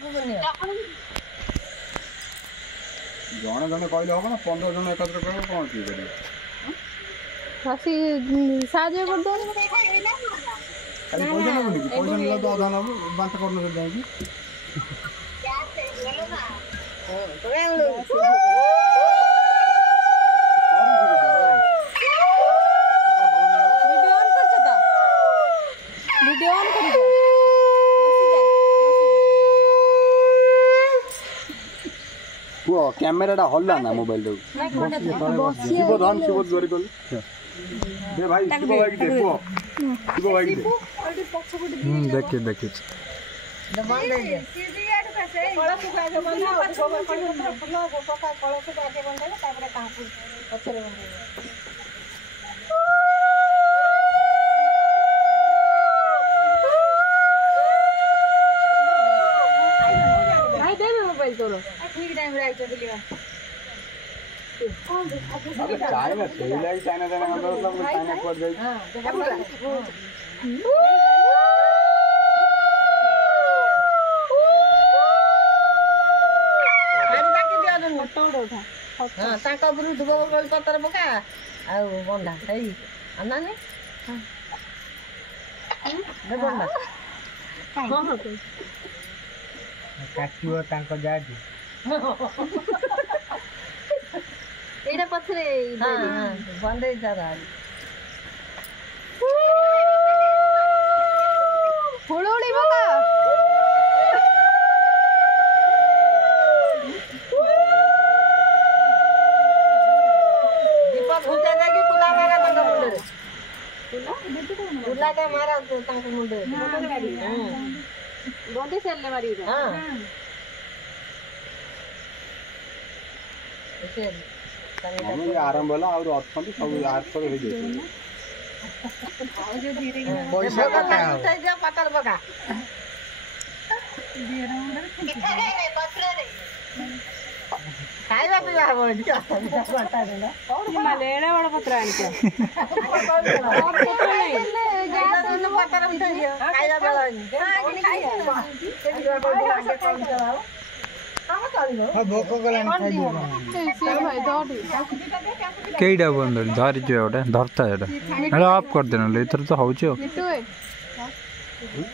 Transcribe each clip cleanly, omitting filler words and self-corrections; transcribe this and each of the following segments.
जन जन कहले हम ना 15 जन एकत्र कर कौन की करिए हसी साजे कर दो अरे पैसा ना बोली पैसा नहीं तो आधा ना बात करने से जाएगी क्या से बोलो ना वीडियो ऑन कर वो कैमराटा हल्ला ना मोबाइल रे शिव धन शिव जोरी कर दे भाई शिव भाई दे को शिव भाई दे देख देख दमान दे सीधी आट कैसे कळस को आगे बंदा पछो फुल गोपका कळस को आगे बंदा तापर कापू पछरे बंदा भाई दे मोबाइल तोरो ठीक टाइम रे आइतो दिलिवा अरे चाइना सेला ही चाइना जाने हम लोग चाइना पड़ जाई हां हाँ ताका बुरु दुबो गोल पतर बका आ बंदा सही अन्ना ने हां दे बंदा हां हां काटियो तांको जाडी एडा पछरे हां हां बंदे जरा हुळुळी बका भूता जागी कुला मारा तंका मुंडे कुला का मारा तंका मुंडे गोंदे सेल्ले मारी हां ऐसे हम ये आरंभ होला और अथंती सब आर्थ हो जाई पैसा का उठा जा पतर बका खाइबा पिबा हो दिया बता देला माले एड़ा बड़ पत्र आनी के और पत्र नहीं जाता तो पतर उठा दियो खाइबा बेला हां खाइबा हम चलिबो हां भोको गलानी खाइ दियो से भाई दौड़ी केइडा बंद धरि जो एटा धरता एटा हेलो ऑफ कर देना ले इतर तो होउछ मिटू है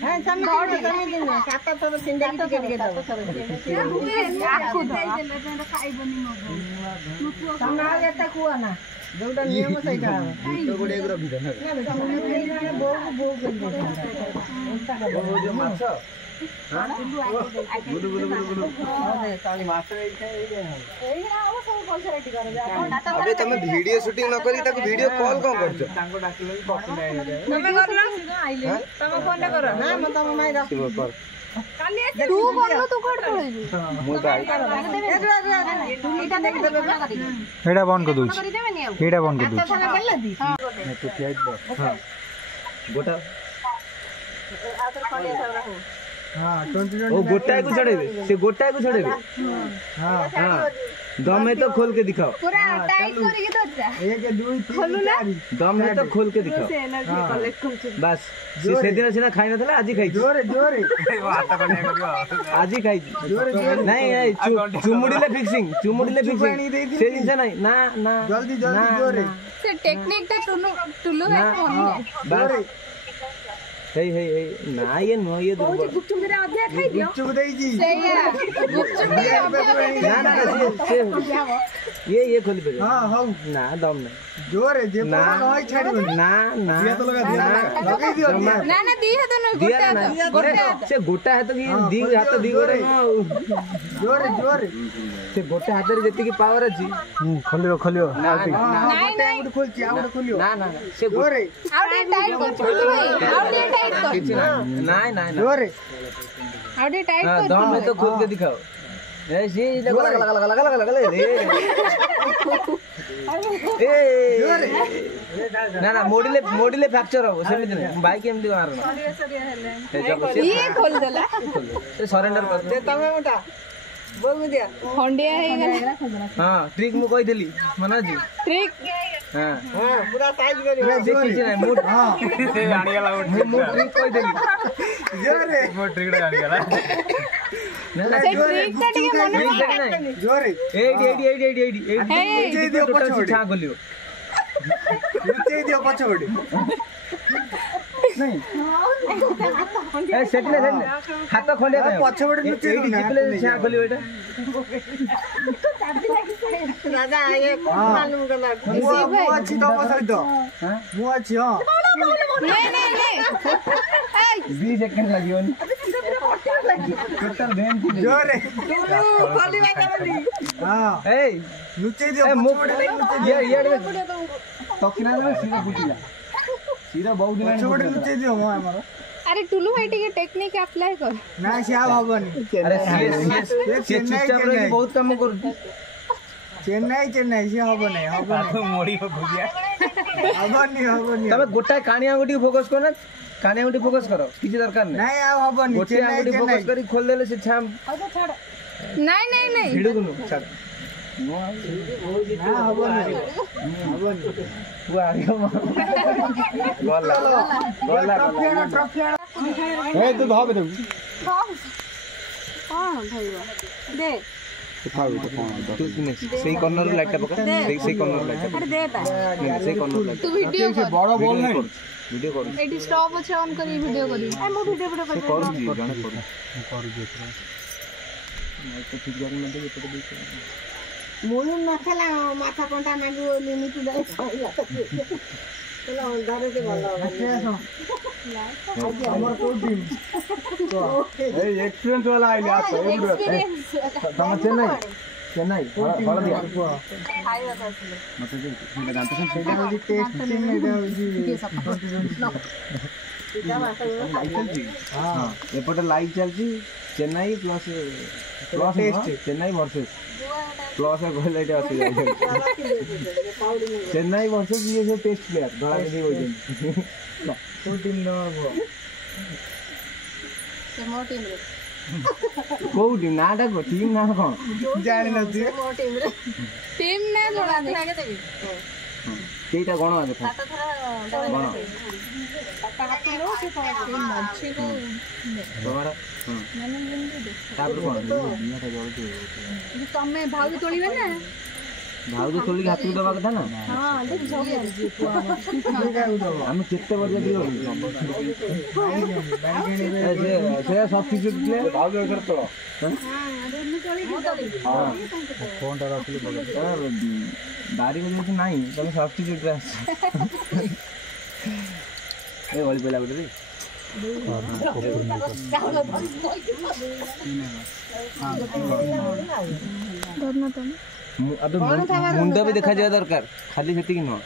हां समी दिन सात तो तिनडा टिके टिके दो आखु देले तेरा खाइबनी मगो समाज एता कुआ ना जोटा नियम सही का तो गोडे एक रबी देना बो बो कर दे जो माछ हां गुडु गुडु गुडु अरे ताली माछ रे एई ना अब सब पैसा रेडी कर जा अबे तमे वीडियो शूटिंग न करी ताको वीडियो कॉल कोन करछ तांको डाकिले बकने तमे करलो आइले तमे फोन करो ना म तमे माइ रख शिव कर तू बोललो तू कोड पळेबी मु ताई एटा देख देबे एटा बंद कर दूछ कर देबे नि एटा बंद कर दूछ खाना कर लदी मैं तो फ्लाइट बस हां गोटा आतर पड़िया सब रहो हां 20 ओ गोटाए को छड़ेबे से गोटाए को छड़ेबे हां हां दम में तो खोल के दिखाओ पूरा टाइट करके तो जा 1 2 3 खोलू ना दम में तो खोल के दिखाओ से एनर्जी कलेक्ट कर बस से दिन सिना खाइ नथला आजी खाइ जोरे जोरे हाथ करने करियो आजी खाइ जोरे नहीं नहीं चुमुडीले फिक्सिंग से दिन से नहीं ना ना जल्दी जल्दी जोरे से टेक्निक ता टुल्लू है मोनी बस हे ना ये नो ये दो गुपचुप मेरा अध्याय खाइ दियो चुप देई जी सही है गुपचुप ना ना से ये खोल पे हां हां ना दम नहीं जोरे जे ना होई छाड़ी ना ना दिया तो लगा दिया लगा दियो ना ना दी है तो दिया ना से गोटा है तो कि दी हाथ दी गोरे जोरे जोरे से गोटा हाथ रे जति की पावर अछि खोलियो नहीं नहीं खोल छी आउट खोलियो ना ना से जोरे आउटे टाइट कर टुल्लू भाई आउटे टाइट कर नहीं नहीं जोरे आउटे टाइट हां कर दम में तो खोल के दिखाओ ऐसे लगा ले ए ना ना मोडिले फ्रैक्चर हो सेमिति नहीं बाइक एमडी मारना ये खोल देला से सरेंडर कर दे तमे उठा बोल दिया हंडिया है हां ट्रिक मु कहि देली मना जी ट्रिक हां हां पूरा साइज करियो देखि छै नहीं मूड हां गाड़ी वाला मु ट्रिक कहि देली जोरे वो ट्रिक गाड़ी वाला ସେ ଟ୍ରିକ୍ ଟା ଟିକେ ମନେ ପକାନି ଜୋରେ ଏଇଠି ଟୋଟାଲ ଛା ଖୋଲିବ ଲୁଚେଇ ଦିଅ ପଛପଟେ ଏ ସେଠି ହାତ ଖଣ୍ଡିଆ କାଇଁ ପଛପଟେ ଲୁଚେଇ ଏଇଠି ଜିପଲେ ଛା ଖୋଲିବ ଏଟା ଦାଦା ଏ ମାଲୁମ କଲା ମୁଁ ଅଛି ତମ ସହିତ ମୁଁ ଅଛି ହଁ ନାଇଁ 2 ସେକେଣ୍ଡ ଲାଗିବନି ଟୋଟାଲ ଭେନ ଜୋରେ ଖୋଲିବା କେମିତି ହଁ ଏଇ ଲୁଚେଇ ଦିଅ ମୁଁ ପଛପଟେ ଲୁଚେଇ ଇଆଡେ ତକିନା ସିଧା ଫୁଟିଲା ସିଧା ବହୁତ ଦିନ ପଛପଟେ ଲୁଚେଇ ଦିଅ ମୁଁ ଆମର अरे टुलू भाई टिके टेक्निक अप्लाई कर ନା ସେ ଆଉ ହବନି अरे ସିଏ ଚୁପଚାପ ରହିକି ବହୁତ କାମ କରୁଛି ଚେନ୍ନାଇ ସେ ହବ ନାହିଁ ହବନି ତମେ ଗୋଟାଏ କାଣି ଆଙ୍ଗୁଠି ଫୋକସ କର ନା କାଣି ଆଙ୍ଗୁଠି ଫୋକସ କର କିଛି ଦରକାର ନାହିଁ ନାଇଁ ଆଉ ହବନି ଗୋଟିଏ ଆଙ୍ଗୁଠି ଫୋକସ କରି ଖୋଲିଦେଲେ ସେ ଛାମ नहीं ଭିଡୁକୁନୁ ଛାଡ ନା ହବନି ତୁ ଆଣିବ ଗଲା ट्रॉफी ए तू धावे दे कौन भैया दे तू सही कॉर्नर लाइट पका सही कॉर्नर लाइट अरे दे पा सही कॉर्नर लाइट तू वीडियो कर बड़ बोल नहीं वीडियो कर एडी स्टॉप अछि ऑन करी वीडियो करी ए मो वीडियो कर कर जाने कर तो ठीक जाने में दे तो मुई नथला माथा पंटा मागु लिमिट दे चलो अंधारे से भलो हमर को टीम ए एक्सपीरियंस वाला आइले आ तो तम चेन्नई फल दिया खाइबा करथिले मते दे जानते हैं सेटा होजी टेस्ट टीम एटा होजी हां एपटे लाइव चलची Chennai plus test Chennai versus plus कहले एटा आसी जाय चेन्नई वर्सेस ये जो टेस्ट प्लेयर धरा नहीं होई को टीम न हो से मो टीम रे कोउडी नाटा को टीम ना कोन जानि नथि मो टीम टीम में जोड़ा आगे देबी केटा गण आगे था सात थरा गण पक्का हाथी रो से तो मच्छी को तुम्हारा मैंने दे तापर कोन दुनियाटा जळके तमे भाऊ तोड़ीबे ना भाउ तो खोली हाथ दबा कथा ना हां देख सब हम केते बजे दियो से सब्स्टिट्यूट प्ले भाउ जो कर तो हां दोनों तोड़ी हां फोन टा रखली बगल दारी को जो नहीं तुम सब्स्टिट्यूट रे ए ओली पेला गुटे रे डरना तुम अबे मुंडा भी देखा जाए दरकार खाली सेति कि न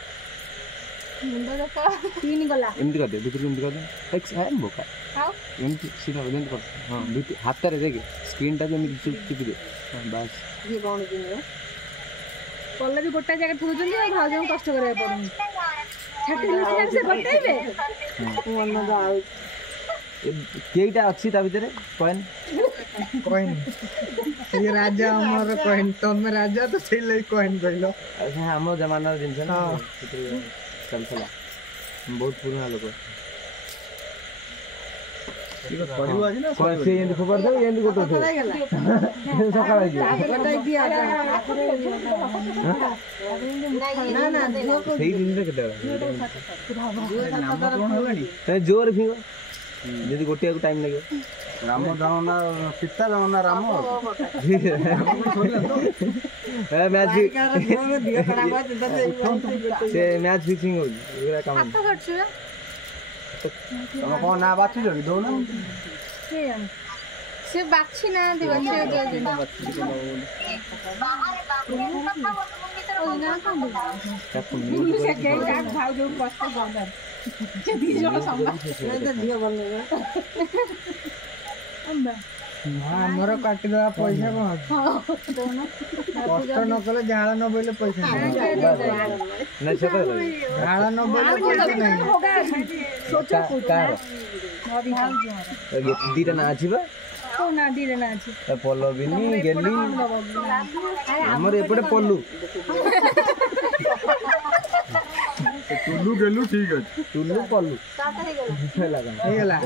मुंडा देखा तीन गला एमती कर दे भीतर एमती कर दे एक्स है बोका हां एमती सीधा एमती कर हां भीतर हाथ रे देख स्क्रीन टा एमती चिपी दे बस ये कौन दिन है पल्ले भी गोटा जगह थुजुली आ भाजन कष्ट करे पड़न छाटी लुसिना से बटाइबे मन जाउ केईटा अछि ता भीतर कॉइन ये राजा हमर कॉइन तमे राजा तो से ले कॉइन कइलो अच्छा हम जमाना दिन से ना चलतला बहुत पुराना लोग पढ़ियो आज ना कोन से एंड खबर दे एंड गोटो थे सकाळ जी बताई दिया ना ना सही दिन रे केते ते जोर फिगो यदि गोटिया को टाइम लगे राम दानो ना पिता दानो ना राम ए मैच से मैच फिक्सिंग हो एरा काम तो करछु तम को ना बाची जो दो ना से बाछी ना दिवसी जो से के काट भाव जो कष्ट गदर से दी जो संभा तो दियो बोलने अंबा हां हमरो काटी दवा पैसा को कष्ट न कले झाळ न बोले पैसा नहीं नहीं से कर झाळ न बोले पैसा नहीं सोचो कार अभी हाल जो ये दीटा ना आछिबा तो ना दिले ना अछि पल्लो बिनी गेली हमर एपटे पल्लू ଟୁଲୁ ଗେଲୁ ଠିକ ଅଛି ଟୁଲୁ ପଲୁ ହେଇଗଲା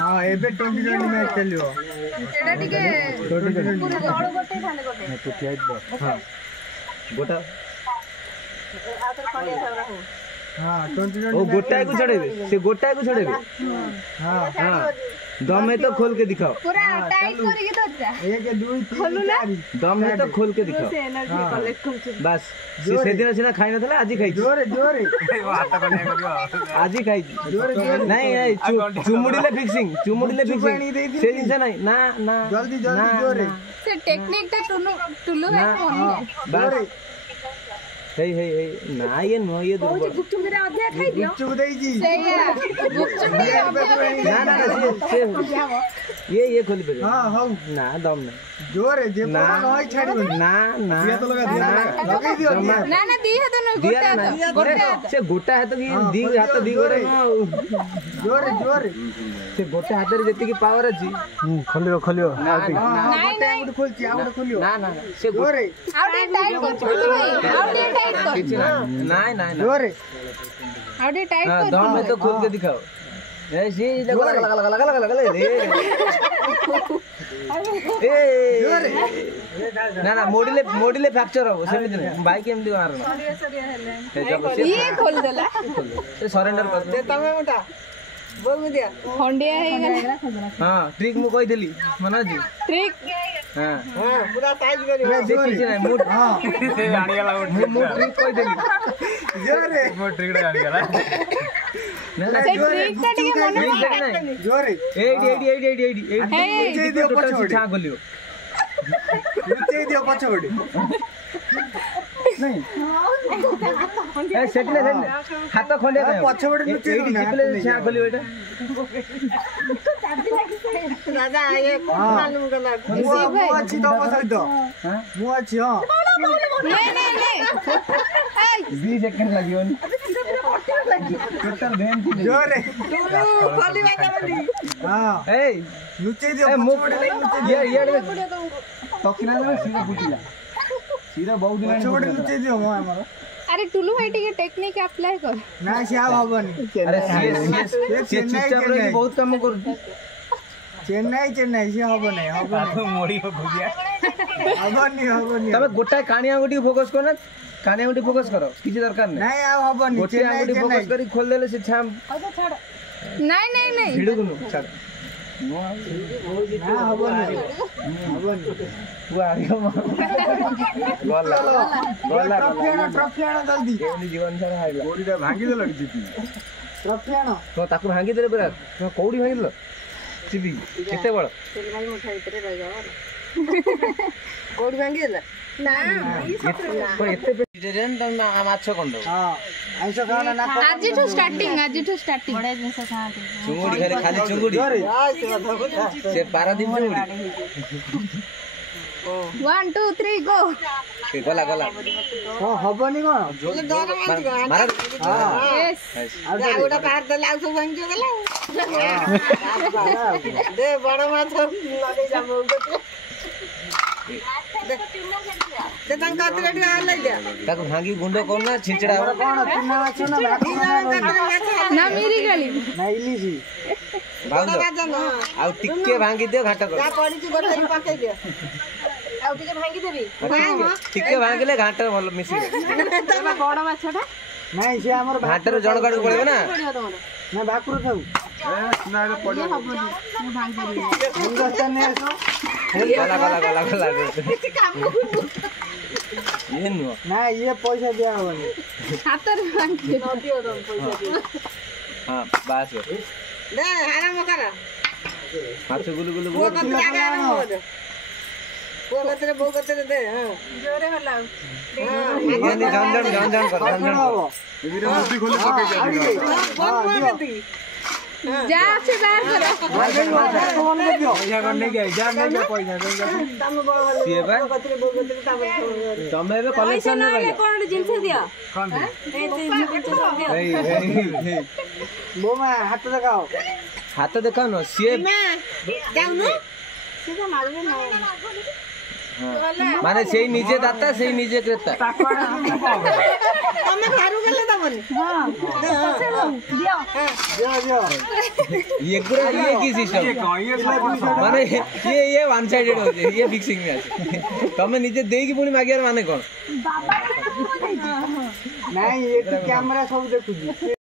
ହଁ ଏବେ 2020 ମ୍ୟାଚ୍ ଖେଳିବ ଏଟା ଟିକେ ତଳ ଗୋଟେ ଖାଲି ଗୋଟେ ତୁ ଠିଆ ହଁ ଗୋଟା हाँ 2020 ओ गोटाए को छड़ेबे से गोटाए को छड़ेबे हाँ हां दम है तो खोल के दिखाओ पूरा टाइट करके धरजा 1 2 3 4 दम है तो खोल के दिखाओ से एनर्जी कलेक्ट करछ बस से दिन सिना खाई नथला आजी खाई जोरे जोरे आजी खाई नहीं नहीं चुमुडीले फिक्सिंग से दिन से नहीं ना ना जल्दी जल्दी जोरे से टेक्निक ता टुल्लू है फोन बस हे ना ये नो ये बहुत गुपचुप मेरा अध्याय खाई दियो चुप देई जी सही गुपचुप ना ये खोली पे हां हां ना दम ना जोरे जे ना नय छाड़ी ना ना दिया तो लगा दिया लगा दियो ना ना दी है तो दिया ना से गोटा है तो दी हाथ दी गोरे जोरे जोरे से गोटा हाथ रे जति की पावर अछि खोलियो खोलियो नहीं नहीं खोलची आउट खोलियो ना ना से जोरे आउटे टाइट कर आउटे टाइट कर नहीं नहीं जोरे आउटे टाइट हां कर दम में तो खोल के दिखाओ ऐसे देखो लगा ए ना ना मोडिले फ्रैक्चर हो सेमिति नहीं बाइक एमदी मारना सरिया हेले ये खोल देला से सरेंडर कर दे तमे मोटा बोल दिया खंडिया हे गेला हां ट्रिक मु कहि देली मना जी ट्रिक हां हां पूरा टाइट करियो से किछ नहीं मूड हां से आनी गेला मु ट्रिक कहि देली जोरे ମୋ ଟ୍ରିକ୍ ଟା ଜାଣିଗଲା ना से ट्रिक ता टिके मन जोरे एडी दियो टोटल छा खोलियो नीचे दियो पछोड़ी नहीं ए सेटले हाथ खोलिया काय पछोड़ी नीचे एडी जिपले छा खोलियो एटा दादा ये मालूम गला मु अछि तो सहित हां मु अछि हां नहीं 20 सेकंड लागियो टोटल बेन जोरे खोलिवा जल्दी हां ए नीचे दियो ए पछोड़ी ये तकिना में सीधा फुटिला सीधा बहुत दिन पछोड़ी नीचे दियो मो हमर अरे टुल्लू भाई टिके टेक्निक अप्लाई कर ना से हबनी अरे ये चुपचाप रही बहुत काम कर चेन्नई से हबनी मोड़ी हो भुजिया हबनी तबे गोटा कानिया गुटी फोकस कर ना कानिया गुटी फोकस करो किछि दरकार नहीं नहीं आ हबनी गोटी गुटी फोकस करी खोल देले से छाम नहीं भिड़ो गुनु छाड़ ना हबनी वारियो बोला ट्रॉफी आना जल्दी केवली जीवन सारा हाइला କୋଡ଼ିଟା ଭାଙ୍ଗି ଦେଲ କି ଚିପି ट्रॉफी आना तो ताकू भांगी देले परा तो कोडी भांगी देलो चिपी केते बड़ भाई मुठा भीतर रह जाओ कोडी भांगी देला ना पर एते वेजिटेरियन त माछ कोन दो हां ऐसा खाना ना आज टू स्टार्टिंग बड़ा जिंस खाते चुंगुडी खाली चुंगुडी से पारादीप चुंगुडी 1 2 3 गो गला हां हबनी कोन मारा यस गोटा पार देला सब भांगी गेला दे बड़ा माछ लगे जाबो ते तंग कातरे टिका आलै दे ताको भांगी गुंडो कोन ना छिंचड़ा हो कोन तिना माछ ना ना मेरी गली ना इलीसी भांगो आ टिके भांगी दे घाटा कर जा पड़ी छी गोटा पाके दे आ टिके भांगी देबी टिके भांगले घाटा भल मिसी बड़ माछटा नहीं से हमर घाटा जण गाड़ पड़े ना ना भाकुर थाउ ସୁନାରେ ପଡ଼ିବ हिंदुस्तान ने आसो गला ये नो ना ये पैसा दिया होनी हाथ रे भांगी दियो दम पैसा दियो हां बस दे आराम कर हाथ गुलु वो कत जागा आराम हो दे वो कतरे दे हां जोरे होला ये नहीं जान कर ଏଥିରେ ମୁଠି ଖୋଲି ପକେଇ ଦିଅ जा से बाहर करो पैसा करने के जान नहीं पैसा ये बा तमे बे कलेक्शन में भाई कोन जिंस दियो बोमा हाथ लगाओ हाथ देखा न सीए जाउनु सीधा मारबे ना माने सेही निजे दाता सेही निजे क्रेता ତମେ ଘରୁ ଗଲେ ଦବନି ये पूरा ये की सिस्टम माने ये वन साइडेड हो जे ये फिक्सिंग मैच तमे निजे देई की पुनी मागियार माने कोन नहीं ये कैमरा सब देखु